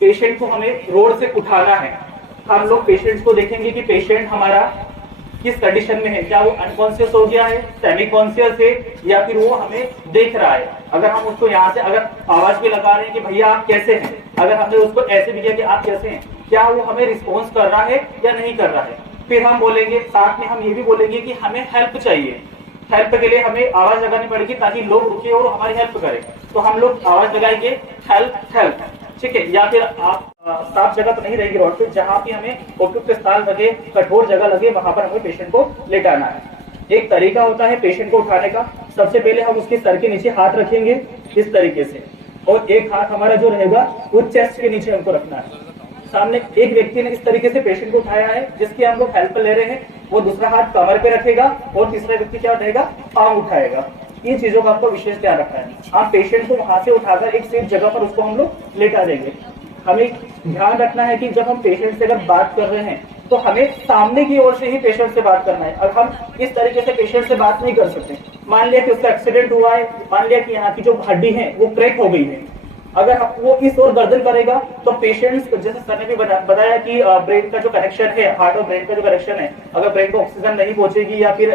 Patient को हमें road से उठाना है, हम लोग पेशेंट को देखेंगे कि पेशेंट हमारा किस कंडीशन में है, क्या वो अनकॉन्शियस हो गया है, सेमी कॉन्शियस है, या फिर वो हमें देख रहा है। अगर हम उसको यहाँ से अगर आवाज भी लगा रहे हैं कि भैया आप कैसे हैं, अगर हमने उसको ऐसे भी किया कि आप कैसे हैं, क्या वो हमें रिस्पॉन्स कर रहा है या नहीं कर रहा है। फिर हम बोलेंगे, साथ में हम ये भी बोलेंगे कि हमें हेल्प चाहिए, हेल्प के लिए हमें आवाज लगानी पड़ेगी ताकि लोग रुके और हमारी हेल्प करें। तो हम लोग आवाज लगाएंगे हेल्प हेल्प, ठीक है। या फिर आप साफ जगह तो नहीं रहेगी रोड पे, जहां भी हमें उपयुक्त स्थान लगे, कठोर जगह लगे, वहां पर हमें पेशेंट को लेटाना है। एक तरीका होता है पेशेंट को उठाने का, सबसे पहले हम उसके सर के नीचे हाथ रखेंगे इस तरीके से, और एक हाथ हमारा जो रहेगा वो चेस्ट के नीचे हमको रखना है। सामने एक व्यक्ति ने इस तरीके से पेशेंट को उठाया है जिसकी हम लोग हेल्प ले रहे हैं, वो दूसरा हाथ कमर पे रखेगा और तीसरा व्यक्ति क्या रहेगा, पांव उठाएगा। इन चीजों का आपको विशेष ध्यान रखना है। आप पेशेंट को वहां से उठाकर एक सेफ जगह पर उसको हम लोग लेटा देंगे। हमें ध्यान रखना है कि जब हम पेशेंट से अगर बात कर रहे हैं तो हमें सामने की ओर से ही पेशेंट से बात करना है। और हम इस तरीके से पेशेंट से बात नहीं कर सकते। मान लिया कि उसका एक्सीडेंट हुआ है, मान लिया कि यहाँ की जो हड्डी है वो क्रैक हो गई है, अगर वो इस ओर गर्दन करेगा तो पेशेंट, जैसे सर ने भी बताया कि ब्रेन का जो कनेक्शन है, हार्ट और ब्रेन का जो कनेक्शन है, अगर ब्रेन को ऑक्सीजन नहीं पहुंचेगी या फिर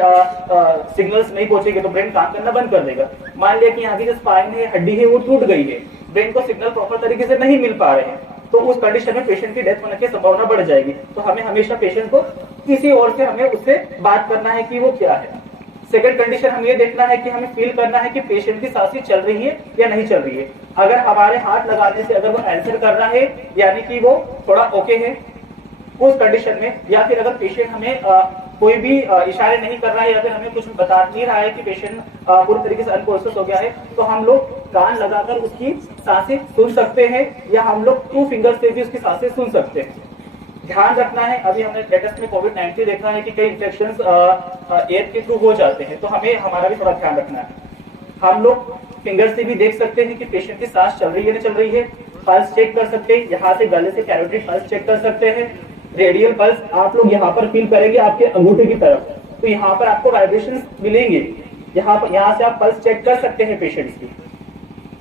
सिग्नल्स नहीं पहुंचेगी तो ब्रेन काम करना बंद कर देगा। मान लिया कि यहाँ की जो स्पाइन है, हड्डी है, वो टूट गई है, ब्रेन को सिग्नल प्रॉपर तरीके से नहीं मिल पा रहे हैं, तो उस कंडीशन में पेशेंट की डेथ होने की संभावना बढ़ जाएगी। तो हमें हमेशा पेशेंट को किसी ओर से हमें उससे बात करना है कि वो क्या है। सेकंड कंडीशन हम ये देखना है कि हमें फील करना है कि पेशेंट की सांसें चल रही है या नहीं चल रही है। अगर हमारे हाथ लगाने से अगर वो आंसर कर रहा है यानी कि वो थोड़ा ओके है उस कंडीशन में, या फिर अगर पेशेंट हमें कोई भी इशारे नहीं कर रहा है या फिर हमें कुछ बता नहीं रहा है कि पेशेंट पूरी तरीके से अनकॉन्शियस हो गया है, तो हम लोग कान लगाकर उसकी सांसें सुन सकते हैं या हम लोग 2 फिंगर से भी उसकी सांसें सुन सकते हैं। ध्यान रखना है, अभी हमने लेटेस्ट में कोविड-19 देखा है कि कई इन्फेक्शंस एयर के थ्रू हो जाते हैं, तो हमें हमारा भी थोड़ा ध्यान रखना है। हम लोग फिंगर से भी देख सकते हैं कि पेशेंट की सांस चल रही है नहीं चल रही है, पल्स चेक कर सकते हैं, यहाँ से गले से कैरोटिड पल्स चेक कर सकते हैं। रेडियल पल्स आप लोग यहाँ पर फील करेंगे आपके अंगूठे की तरफ, तो यहाँ पर आपको वाइब्रेशंस मिलेंगे, यहाँ से आप पल्स चेक कर सकते हैं पेशेंट्स की।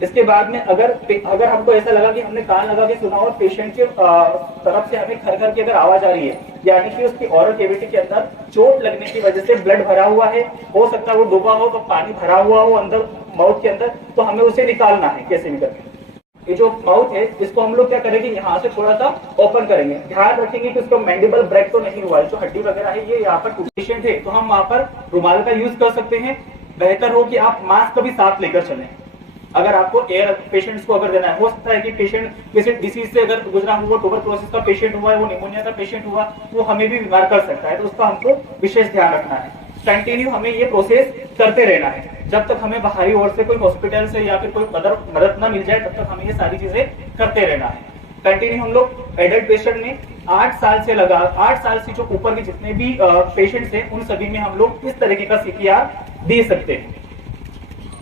इसके बाद में अगर हमको ऐसा लगा कि हमने कान लगा के सुना और पेशेंट के तरफ से हमें खर खर की अगर आवाज आ रही है, यानी कि उसकी ओरल कैविटी के अंदर चोट लगने की वजह से ब्लड भरा हुआ है, हो सकता है वो डूबा हो तो पानी भरा हुआ हो अंदर माउथ के अंदर, तो हमें उसे निकालना है कैसे भी करके। ये जो माउथ है इसको हम लोग क्या करेंगे, यहाँ से थोड़ा सा ओपन करेंगे, ध्यान रखेंगे कि उसको मैंडिबल ब्रेक तो नहीं हुआ है, जो हड्डी वगैरह है ये यहाँ पर पेशेंट है तो हम वहाँ पर रुमाल का यूज कर सकते हैं। बेहतर हो कि आप मास्क का भी साथ लेकर चलें। अगर आपको एयर पेशेंट्स को अगर देना है, हो सकता है कि पेशेंट डिसीज से अगर गुजरा हुआ, ट्यूबरकुलोसिस का पेशेंट हुआ है, वो निमोनिया का पेशेंट हुआ, वो हमें भी बीमार कर सकता है, तो उसका हमको विशेष ध्यान रखना है। कंटिन्यू हमें ये प्रोसेस करते रहना है जब तक हमें बाहरी ओर से कोई हॉस्पिटल से या फिर कोई मदद ना मिल जाए, तब तक हमें ये सारी चीजें करते रहना है। कंटिन्यू हम लोग एडल्ट पेशेंट में 8 साल से जो ऊपर के जितने भी पेशेंट्स हैं उन सभी में हम लोग इस तरीके का सीपीआर दे सकते हैं।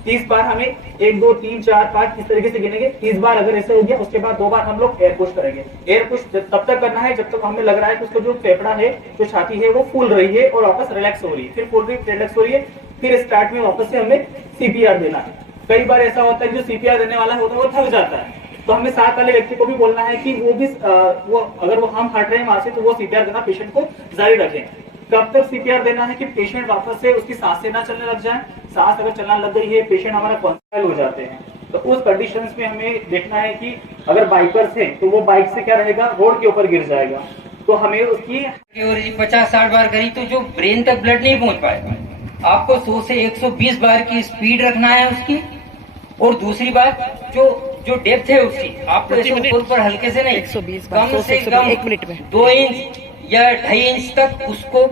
30 बार हमें 1 2 3 4 5 इस तरीके से गिनेंगे। 30 बार अगर ऐसे हो गया उसके बाद 2 बार हम लोग एयर पुश करेंगे। एयर पुश तब तक करना है जब तक हमें लग रहा है कि उसका जो फेफड़ा है, जो छाती है वो फूल रही है और वापस रिलैक्स हो रही है, फिर फूल रही है, रिलैक्स हो रही है, फिर स्टार्ट में वापस से हमें सीपीआर देना है। कई बार ऐसा होता है कि जो सीपीआर देने वाला होता है वो थक जाता है, तो हमें साथ वाले व्यक्ति को भी बोलना है कि वो भी अगर वो हम हट रहे हैं वहां से तो वो सीपीआर देना पेशेंट को जारी रखें। कब तक सीपीआर देना है कि पेशेंट वापस से उसकी सांसें ना चलने लग जाए। सांस अगर चलना लग गई है, पेशेंट हमारा कॉन्स्टेबल हो जाते हैं, तो उस कंडीशंस में हमें देखना है कि अगर बाइकर्स है तो वो बाइक से क्या रहेगा, रोड के ऊपर गिर जाएगा, तो हमें उसकी 50-60 बार करी तो जो ब्रेन तक ब्लड नहीं पहुंच पाएगा। आपको 100 से 120 बार की स्पीड रखना है उसकी। और दूसरी बात जो डेप्थ है उसकी, आपको ऐसे ऊपर हल्के से नहीं, कम से कम 1 मिनट में 2 इंच या 2.5 इंच तक उसको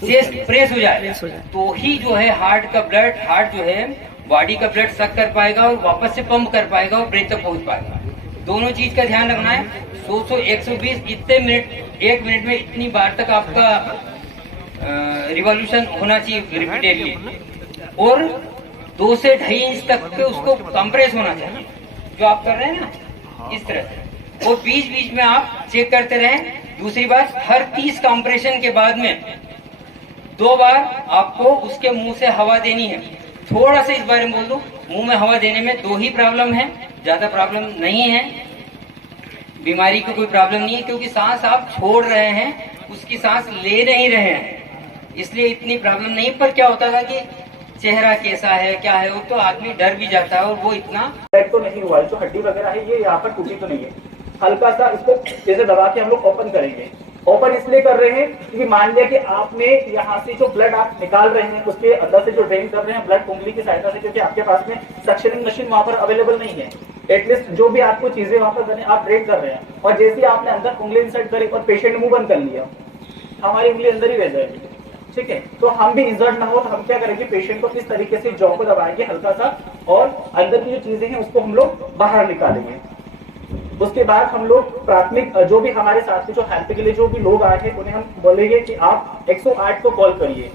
चेस्ट प्रेस हो जाए, तो ही जो है हार्ट जो है बॉडी का ब्लड सक कर पाएगा और वापस से पंप कर पाएगा और ब्रेन तक पहुंच पाएगा। दोनों चीज का ध्यान रखना है। 100 120 इतने मिनट, 1 मिनट में इतनी बार तक आपका रिवॉल्यूशन होना चाहिए रिपीटेडली, और 2 से 2.5 इंच तक पे उसको कंप्रेस होना चाहिए जो आप कर रहे हैं ना, इस तरह से। और बीच बीच में आप चेक करते रहें। दूसरी बात, हर 30 कंप्रेशन के बाद में 2 बार आपको उसके मुंह से हवा देनी है। थोड़ा सा इस बारे में बोल दूं, मुंह में हवा देने में 2 ही प्रॉब्लम है, ज्यादा प्रॉब्लम नहीं है। बीमारी को कोई प्रॉब्लम नहीं है, क्योंकि सांस आप छोड़ रहे हैं, उसकी सांस ले नहीं रहे हैं, इसलिए इतनी प्रॉब्लम नहीं। पर क्या होता था कि चेहरा कैसा है क्या है, वो तो आदमी डर भी जाता है, और वो इतना तो नहीं हुआ है, जो हड्डी वगैरह है ये यहाँ पर टूटी तो नहीं है, हल्का सा इसको जैसे दबा के हम लोग ओपन करेंगे। ओपन इसलिए कर रहे हैं क्योंकि मान लिया कि आपने यहाँ से जो ब्लड आप निकाल रहे हैं उसके अंदर से जो ड्रेन कर रहे हैं ब्लड उंगली की सहायता से, क्योंकि आपके पास में सक्शनिंग मशीन वहां पर अवेलेबल नहीं है। एटलीस्ट जो भी आपको चीजें वहां पर करनी आप ड्रेन कर रहे हैं, और जैसे ही आपने अंदर उंगली इंसर्ट करी और पेशेंट मुंह बंद कर लिया, हमारी उंगली अंदर ही रह जाएगी। ठीक है, तो हम भी इंजर्ड ना हो तो हम क्या करेंगे, पेशेंट को इस तरीके से जॉ को दबाएंगे हल्का सा, और अंदर की जो चीजें हैं उसको हम लोग बाहर निकालेंगे। उसके बाद हम लोग प्राथमिक जो भी हमारे साथ में जो हेल्प के लिए जो भी लोग आए हैं उन्हें हम बोलेंगे कि आप 108 को कॉल करिए।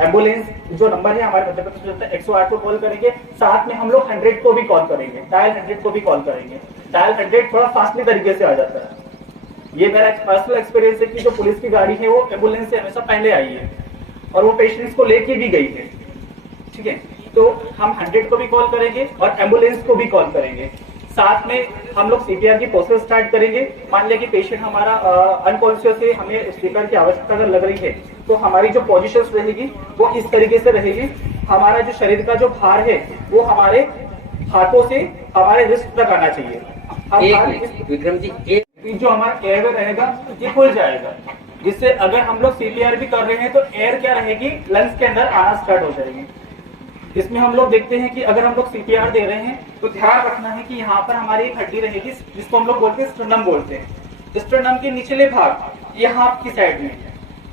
एम्बुलेंस जो नंबर है हमारे मध्य प्रदेश में 108 को कॉल करेंगे। साथ में हम लोग 100 को भी कॉल करेंगे, डायल 100 को भी कॉल करेंगे। डायल 100 थोड़ा फास्टली तरीके से आ जाता है। ये मेरा पर्सनल एक्सपीरियंस है कि जो पुलिस की गाड़ी है वो एम्बुलेंस से हमेशा पहले आई है और वो पेशेंट्स को लेके भी गई है। ठीक है, तो हम 100 को भी कॉल करेंगे और एम्बुलेंस को भी कॉल करेंगे। साथ में हम लोग सीपीआर की प्रोसेस स्टार्ट करेंगे। मान लिया कि पेशेंट हमारा अनकॉन्शियस है, हमें सीपीआर की आवश्यकता अगर लग रही है तो हमारी जो पोजीशंस रहेगी वो इस तरीके से रहेगी। हमारा जो शरीर का जो भार है वो हमारे हाथों से हमारे रिस्ट तक आना चाहिए। विक्रम जी, एक जो हमारा एयरवे रहेगा ये खुल जाएगा, जिससे अगर हम लोग सीपीआर भी कर रहे हैं तो एयर क्या रहेगी, लंग्स के अंदर आना स्टार्ट हो जाएगी। इसमें हम लोग देखते हैं कि अगर हम लोग सीपीआर दे रहे हैं तो ध्यान रखना है कि यहाँ पर हमारी एक हड्डी रहेगी जिसको हम लोग बोलते हैं स्टर्नम बोलते हैं। स्टर्नम के निचले भाग ये हाथ की साइड में,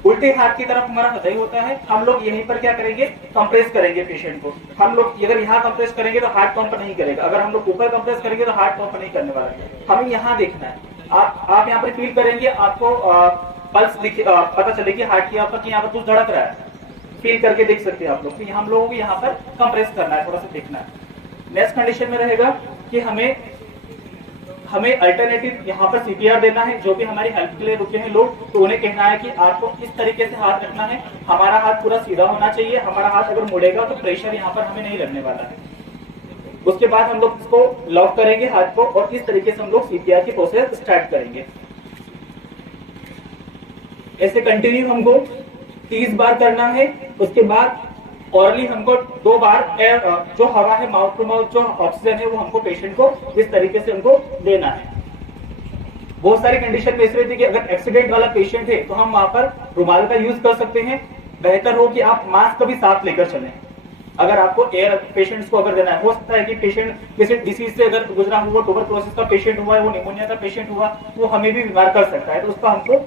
उल्टे हाथ की तरफ हमारा हृदय होता है। हम लोग यहीं पर क्या करेंगे, कंप्रेस करेंगे पेशेंट को। हम लोग अगर यहाँ कंप्रेस करेंगे तो हार्ट पंप नहीं करेगा, अगर हम लोग ऊपर कंप्रेस करेंगे तो हार्ट पंप नहीं करने वाला है। हमें यहाँ देखना है, आप यहाँ पर फील करेंगे, आपको पल्स पता चलेगी हार्ट की आपका कि यहाँ पर कुछ धड़क रहा है, फील करके देख सकते हैं आप लोग। तो हम लोगों को यहाँ पर कंप्रेस करना है, थोड़ा सा देखना है। नेक्स्ट कंडीशन में रहेगा कि हमें अल्टरनेटिव यहाँ पर सीपीआर देना है। जो भी हमारी हेल्प के लिए रुके हैं लोग, तो उन्हें कहना है कि आपको इस तरीके से हाथ रखना है, हमारा हाथ पूरा सीधा होना चाहिए। हमारा हाथ अगर मुड़ेगा तो प्रेशर यहाँ पर हमें नहीं लगने वाला है। उसके बाद हम लोग इसको लॉक करेंगे हाथ को, और इस तरीके से हम लोग सीपीआर की प्रोसेस स्टार्ट करेंगे। ऐसे कंटिन्यू हमको 30 बार करना है। उसके बाद ऑरली हमको 2 बार एयर जो हवा है, माउथ टू माउथ जो ऑक्सीजन है, वो हमको पेशेंट को इस तरीके से हमको देना है। बहुत सारी कंडीशन में इस रहती है कि अगर एक्सीडेंट वाला पेशेंट है तो हम वहां पर रुमाल का यूज कर सकते हैं। बेहतर हो कि आप मास्क का भी साथ लेकर चलें। अगर आपको एयर पेशेंट्स को अगर देना है, हो सकता है कि पेशेंट किसी डिसीज से अगर गुजरा हुआ, ट्यूबरकुलोसिस का पेशेंट हुआ है, वो निमोनिया का पेशेंट हुआ, वो हमें भी बीमार कर सकता है, तो उसका हमको